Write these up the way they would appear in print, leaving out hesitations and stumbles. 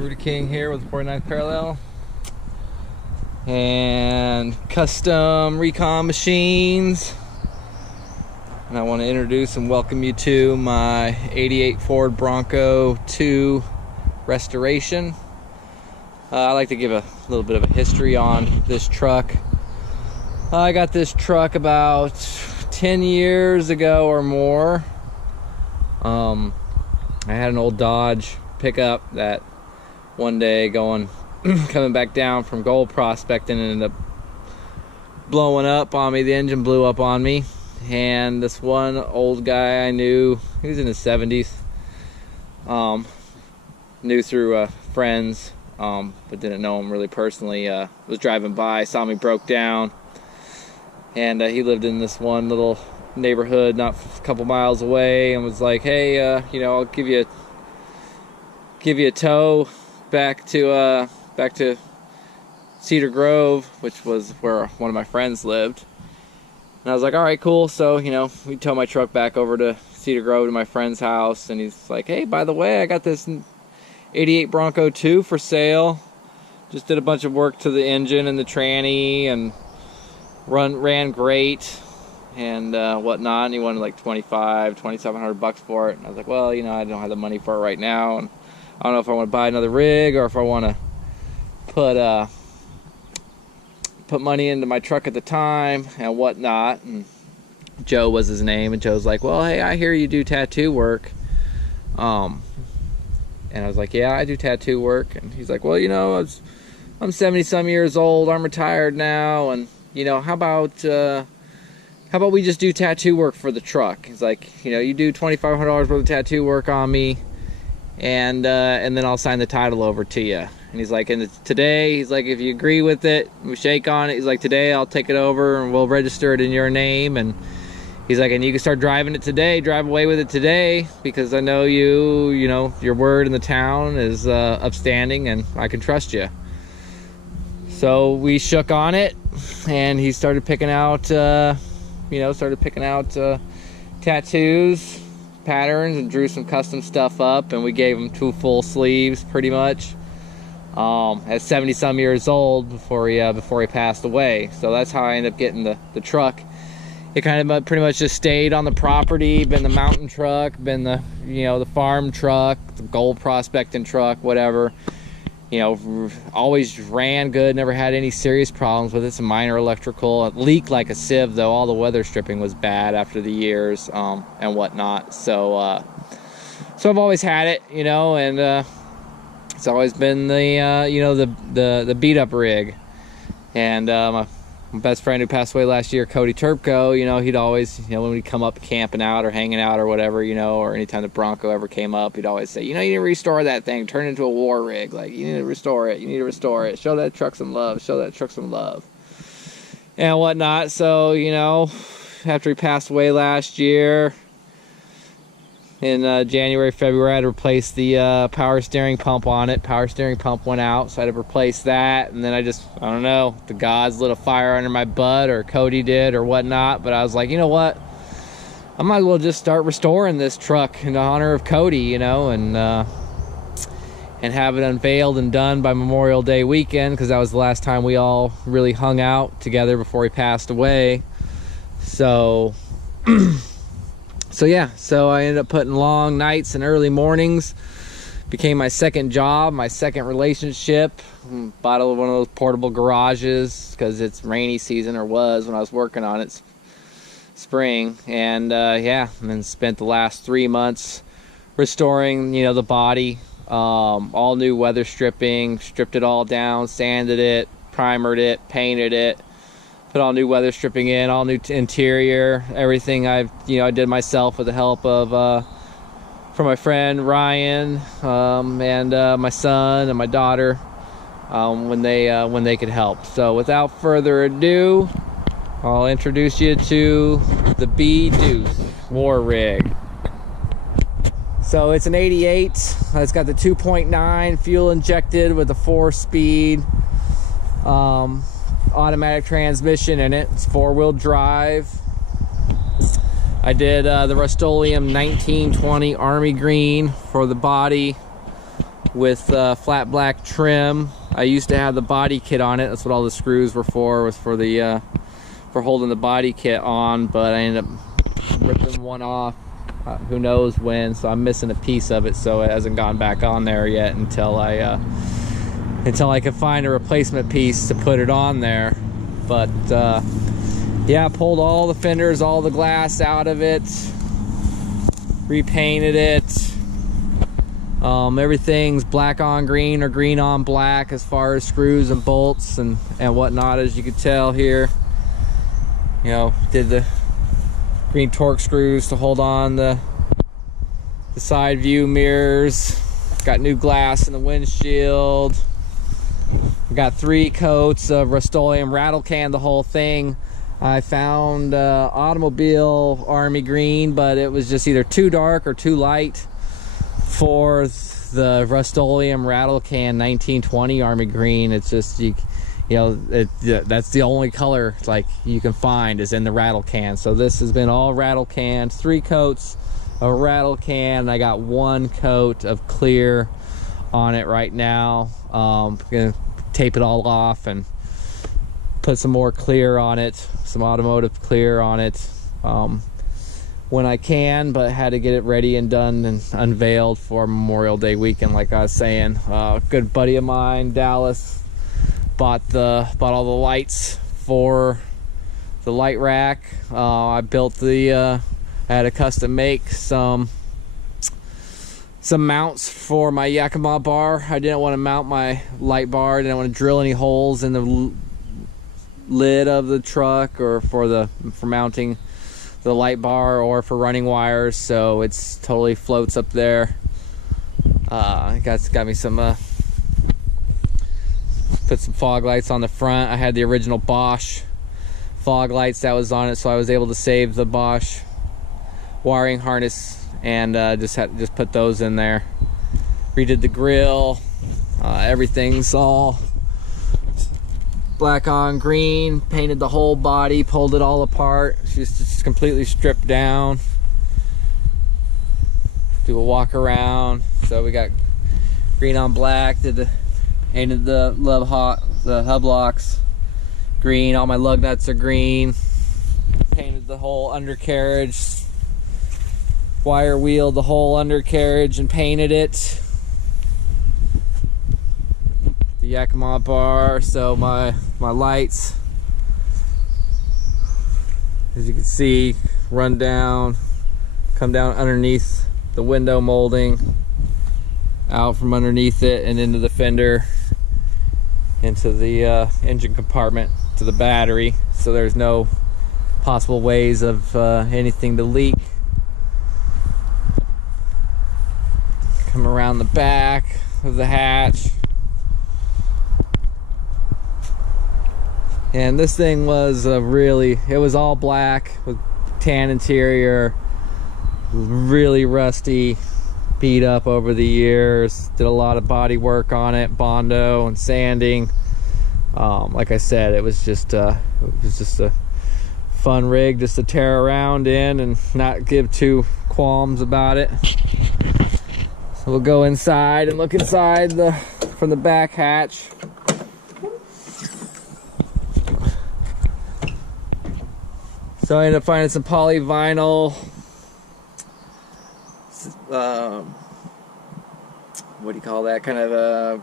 Rudy King here with 49th Parallel and Custom Recon Machines, and I want to introduce and welcome you to my 88 Ford Bronco 2 restoration. I like to give a little bit of a history on this truck. I got this truck about 10 years ago or more. I had an old Dodge pickup that one day coming back down from gold prospecting ended up blowing up on me. The engine blew up on me, and this one old guy I knew, he was in his 70s, knew through friends, but didn't know him really personally, was driving by, saw me broke down, and he lived in this one little neighborhood not a couple miles away, and was like, hey, I'll give you a tow back to Cedar Grove, which was where one of my friends lived. And I was like, all right, cool. So, we tow my truck back over to Cedar Grove to my friend's house, and he's like, hey, by the way, I got this 88 Bronco 2 for sale. Just did a bunch of work to the engine and the tranny, and ran great and whatnot. And he wanted like $2,700 for it. And I was like, well, I don't have the money for it right now, and I don't know if I want to buy another rig or if I want to put money into my truck at the time and whatnot. And Joe was his name, and Joe's like, well, hey, I hear you do tattoo work. And I was like, yeah, I do tattoo work. And he's like, well, I'm 70 some years old, I'm retired now, and how about we just do tattoo work for the truck? He's like, you do $2,500 worth of tattoo work on me, and then I'll sign the title over to you. And he's like, today, he's like, if you agree with it, we shake on it. He's like, today I'll take it over and we'll register it in your name. And he's like, and you can start driving it today, drive away with it today, because I know your word in the town is upstanding, and I can trust you. So we shook on it, and he started picking out, tattoos, patterns, and drew some custom stuff up, and we gave him 2 full sleeves pretty much. At 70 some years old before he passed away. So that's how I ended up getting the truck. It kind of pretty much just stayed on the property, been the mountain truck, been the the farm truck, the gold prospecting truck, whatever. Always ran good, never had any serious problems with it. Some minor electrical, it leaked like a sieve though. All the weather stripping was bad after the years, and whatnot. So I've always had it, and it's always been the beat up rig. And my best friend who passed away last year, Cody Terpko, he'd always, when we'd come up camping out or hanging out or whatever, or anytime the Bronco ever came up, he'd always say, you need to restore that thing, turn it into a war rig. Like, you need to restore it, show that truck some love, and whatnot. So, after he passed away last year, in January, February, I had to replace the power steering pump on it. Power steering pump went out, so I had to replace that. And then I don't know, the gods lit a fire under my butt, or Cody did, or whatnot. But I was like, you know what? I might as well just start restoring this truck in honor of Cody, and have it unveiled and done by Memorial Day weekend, because that was the last time we all really hung out together before he passed away. So... So I ended up putting long nights and early mornings. Became my second job, my second relationship. Bought one of those portable garages because it's rainy season, or was when I was working on it, spring. And and then spent the last 3 months restoring, the body. All new weather stripping, stripped it all down, sanded it, primered it, painted it. Put all new weather stripping in, all new interior, everything I did myself with the help of from my friend Ryan, and my son and my daughter, when they could help. So without further ado, I'll introduce you to the B-Deuce War Rig. So it's an 88. It's got the 2.9 fuel injected with a 4-speed. Automatic transmission in it. It's 4-wheel drive. I did the Rust-Oleum 1920 Army Green for the body. with flat black trim. I used to have the body kit on it. That's what all the screws were for, was for the for holding the body kit on, but I ended up ripping one off who knows when, so I'm missing a piece of it, so it hasn't gone back on there yet until I could find a replacement piece to put it on there. But yeah, I pulled all the fenders, all the glass out of it, repainted it. Everything's black on green or green on black as far as screws and bolts and whatnot, as you can tell here. You know, did the green torque screws to hold on the side view mirrors. Got new glass in the windshield. Got 3 coats of Rust-Oleum rattle can the whole thing. I found automobile army green, but it was just either too dark or too light for the Rust-Oleum rattle can 1920 army green. It's just you know, that's the only color like you can find is in the rattle can. So this has been all rattle cans, 3 coats of rattle can. I got 1 coat of clear on it right now. I'm gonna tape it all off and put some more clear on it, some automotive clear on it when I can, but had to get it ready and done and unveiled for Memorial Day weekend. Like I was saying, a good buddy of mine, Dallas, bought all the lights for the light rack. I built I had to custom make some mounts for my Yakima bar. I didn't want to mount my light bar. I didn't want to drill any holes in the lid of the truck or for mounting the light bar or for running wires, so it's totally floats up there. Got me some put some fog lights on the front. I had the original Bosch fog lights that was on it, so I was able to save the Bosch wiring harness and just put those in there. Redid the grill. Everything's all black on green. Painted the whole body, pulled it all apart. Just completely stripped down. Do a walk around. So we got green on black. Painted the hub locks green. All my lug nuts are green. Painted the whole undercarriage. Wire wheeled the whole undercarriage and painted it. The Yakima bar. So my lights, as you can see, run down, come down underneath the window molding, out from underneath it and into the fender, into the engine compartment, to the battery, so there's no possible ways of anything to leak. Come around the back of the hatch, and this thing was it was all black with tan interior, really rusty, beat up over the years. Did a lot of body work on it, Bondo and sanding. Like I said, it was just a fun rig just to tear around in and not give two qualms about it. So we'll go inside and look inside from the back hatch. So I ended up finding some polyvinyl, what do you call that, kind of a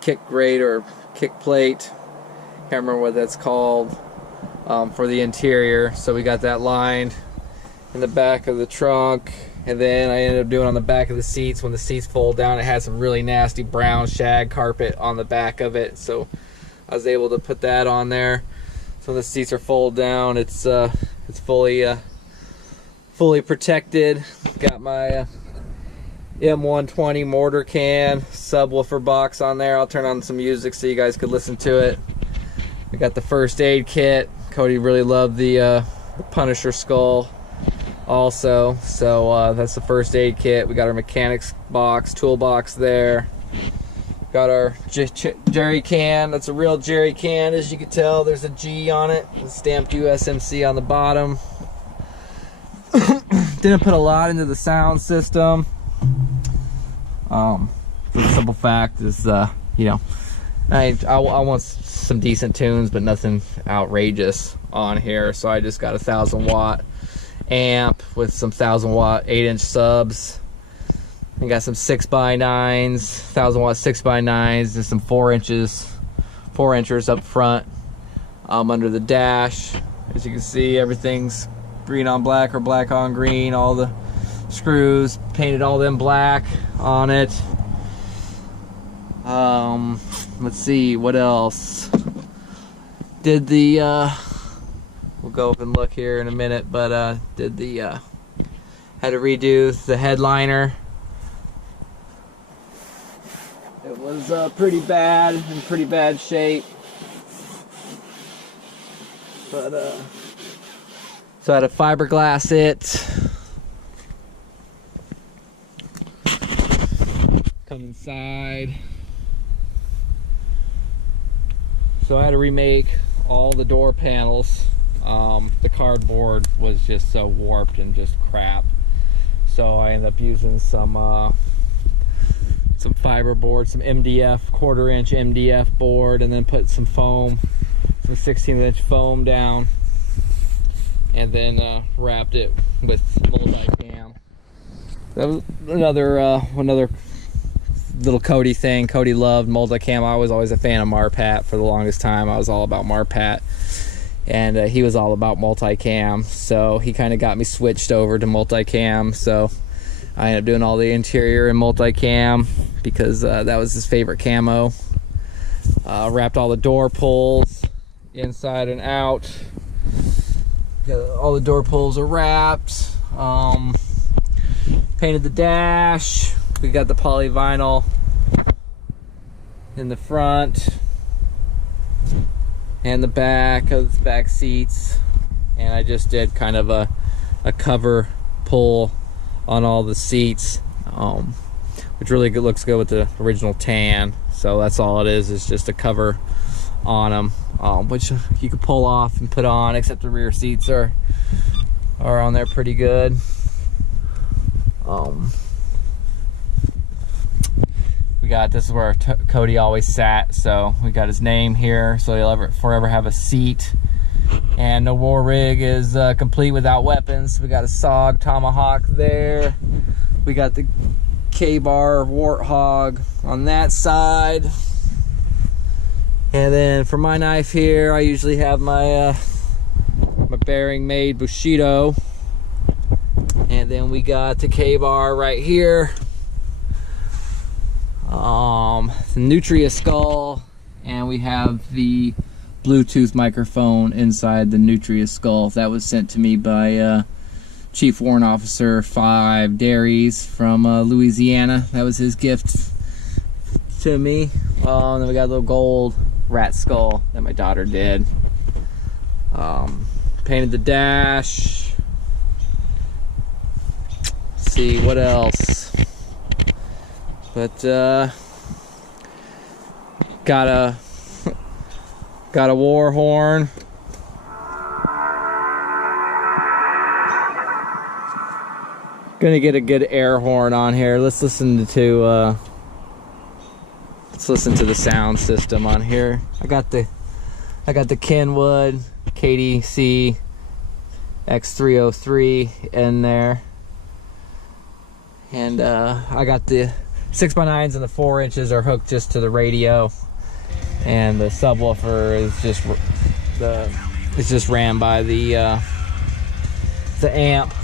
kick grate or kick plate, can't remember what that's called, for the interior. So we got that lined in the back of the trunk, and then I ended up doing on the back of the seats. When the seats fold down, it had some really nasty brown shag carpet on the back of it, so I was able to put that on there. So when the seats are folded down, it's fully protected. Got my M120 mortar can subwoofer box on there. I'll turn on some music so you guys could listen to it. We got the first aid kit. Cody really loved the Punisher skull also, so that's the first aid kit. We got our mechanics box, toolbox there. Got our jerry can. That's a real jerry can, as you can tell. There's a G on it, stamped USMC on the bottom. Didn't put a lot into the sound system. So the simple fact is, you know, I want some decent tunes, but nothing outrageous on here. So I just got a 1000-watt amp with some 1000-watt 8-inch subs. I got some 6x9s, 1000-watt 6x9s, and some 4-inchers up front, under the dash. As you can see, everything's green on black or black on green. All the screws painted all them black on it. Let's see what else. Did the we'll go up and look here in a minute, but had to redo the headliner. It was pretty bad, in pretty bad shape, but so I had to fiberglass it. Come inside. So I had to remake all the door panels. The cardboard was just so warped and just crap. So I ended up using some fiber board, some MDF, 1/4-inch MDF board, and then put some foam, some 16-inch foam down, and then wrapped it with multicam. That was another little Cody thing. Cody loved multicam. I was always a fan of Marpat for the longest time. I was all about Marpat, and he was all about multicam, so he kind of got me switched over to multicam. So I ended up doing all the interior in multicam because that was his favorite camo. Wrapped all the door pulls inside and out. All the door pulls are wrapped. Painted the dash. We got the polyvinyl in the front and the back of the back seats, and I just did kind of a cover pull on all the seats, which really looks good with the original tan. So that's all it is just a cover on them, which you can pull off and put on, except the rear seats are on there pretty good. We got, this is where Cody always sat, so we got his name here, so he'll forever have a seat. And the war rig is complete without weapons. We got a SOG tomahawk there. We got the K-bar warthog on that side. And then for my knife here, I usually have my my bearing made Bushido. And then we got the K-bar right here. The Nutria skull, and we have the Bluetooth microphone inside the Nutria skull. That was sent to me by Chief Warrant Officer 5 Dairies from Louisiana. That was his gift to me. And then we got a little gold rat skull that my daughter did. Painted the dash. Let's see what else. But got a war horn. Gonna get a good air horn on here. Let's listen to the sound system on here. I got the Kenwood KDC X303 in there, and I got the 6x9s, and the 4 inches are hooked just to the radio, and the subwoofer is just ran by the amp.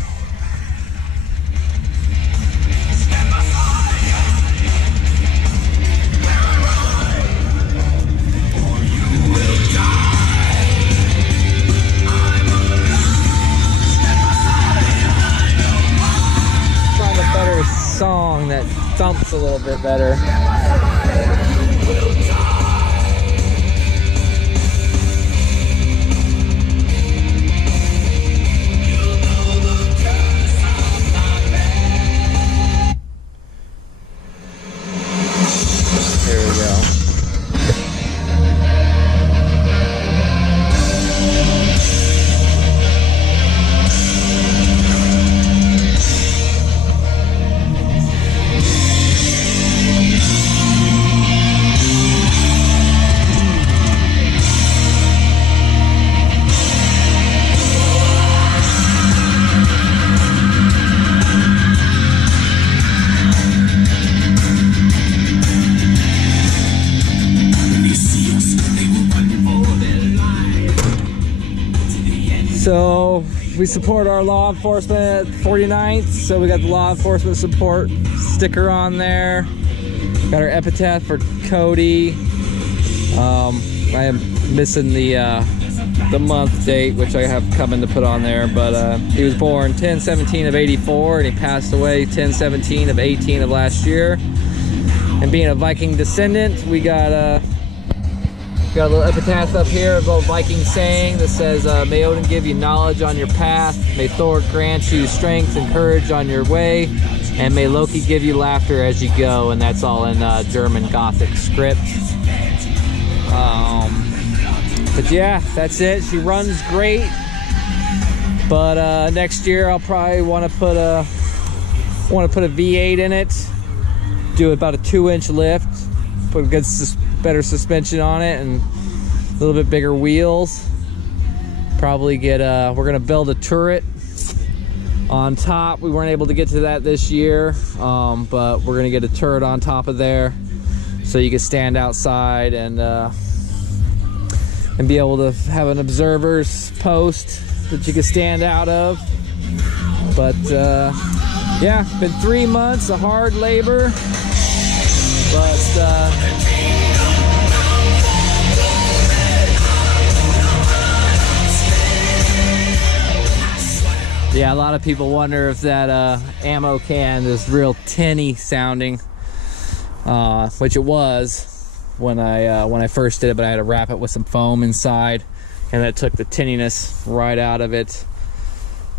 Find a better song that thumps a little bit better. Here we go. So we support our law enforcement at 49th, so we got the law enforcement support sticker on there. Got our epitaph for Cody. I am missing the month date, which I have coming to put on there, but he was born 10/17 of 84 and he passed away 10/17 of 18 of last year. And being a Viking descendant, we got a little epitaph up here, a little Viking saying that says, may Odin give you knowledge on your path, may Thor grant you strength and courage on your way, and may Loki give you laughter as you go. And that's all in German Gothic script. But yeah, that's it. She runs great, but next year I'll probably want to put a V8 in it, do about a 2-inch lift, put a good better suspension on it, and a little bit bigger wheels. Probably get we're gonna build a turret on top. We weren't able to get to that this year, but we're gonna get a turret on top of there so you can stand outside and be able to have an observer's post that you can stand out of. But yeah, been 3 months of hard labor, but yeah, a lot of people wonder if that ammo can is real tinny sounding, which it was when I first did it, but I had to wrap it with some foam inside, and that took the tinniness right out of it.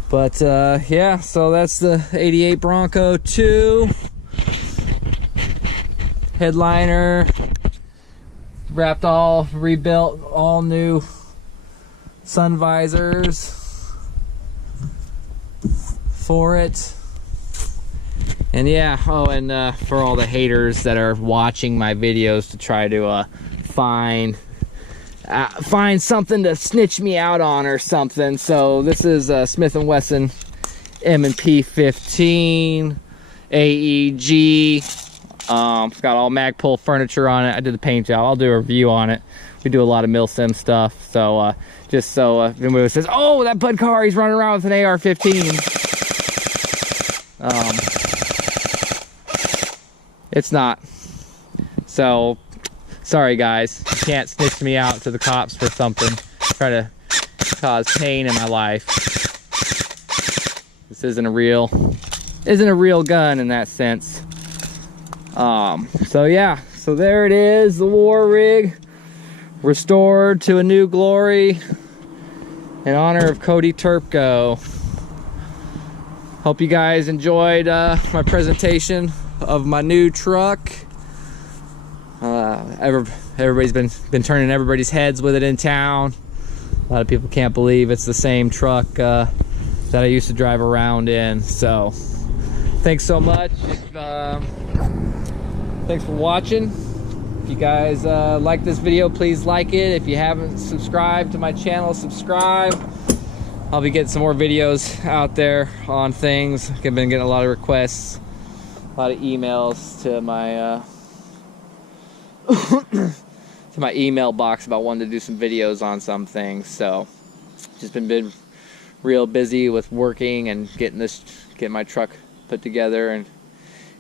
But yeah, so that's the 88 Bronco 2 headliner, rebuilt, all new sun visors for it. And yeah, oh, and for all the haters that are watching my videos to try to find something to snitch me out on or something. So this is Smith & Wesson M&P 15 AEG. It's got all Magpul furniture on it. I did the paint job. I'll do a review on it. We do a lot of Milsim stuff. So just so if anybody says, oh, that Bud Kari's running around with an AR-15. It's not. So sorry guys, you can't snitch me out to the cops for something, try to cause pain in my life. This isn't a real gun in that sense. So yeah, so there it is, the war rig restored to a new glory in honor of Cody Terpko. Hope you guys enjoyed my presentation of my new truck. Everybody's been turning everybody's heads with it in town. A lot of people can't believe it's the same truck that I used to drive around in. So thanks so much. Thanks for watching. If you guys like this video, please like it. If you haven't subscribed to my channel, subscribe. I'll be getting some more videos out there on things. I've been getting a lot of requests, a lot of emails to my to my email box about wanting to do some videos on some things. So just been real busy with working and getting my truck put together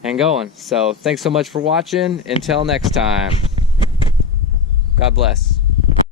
and going. So thanks so much for watching. Until next time, God bless.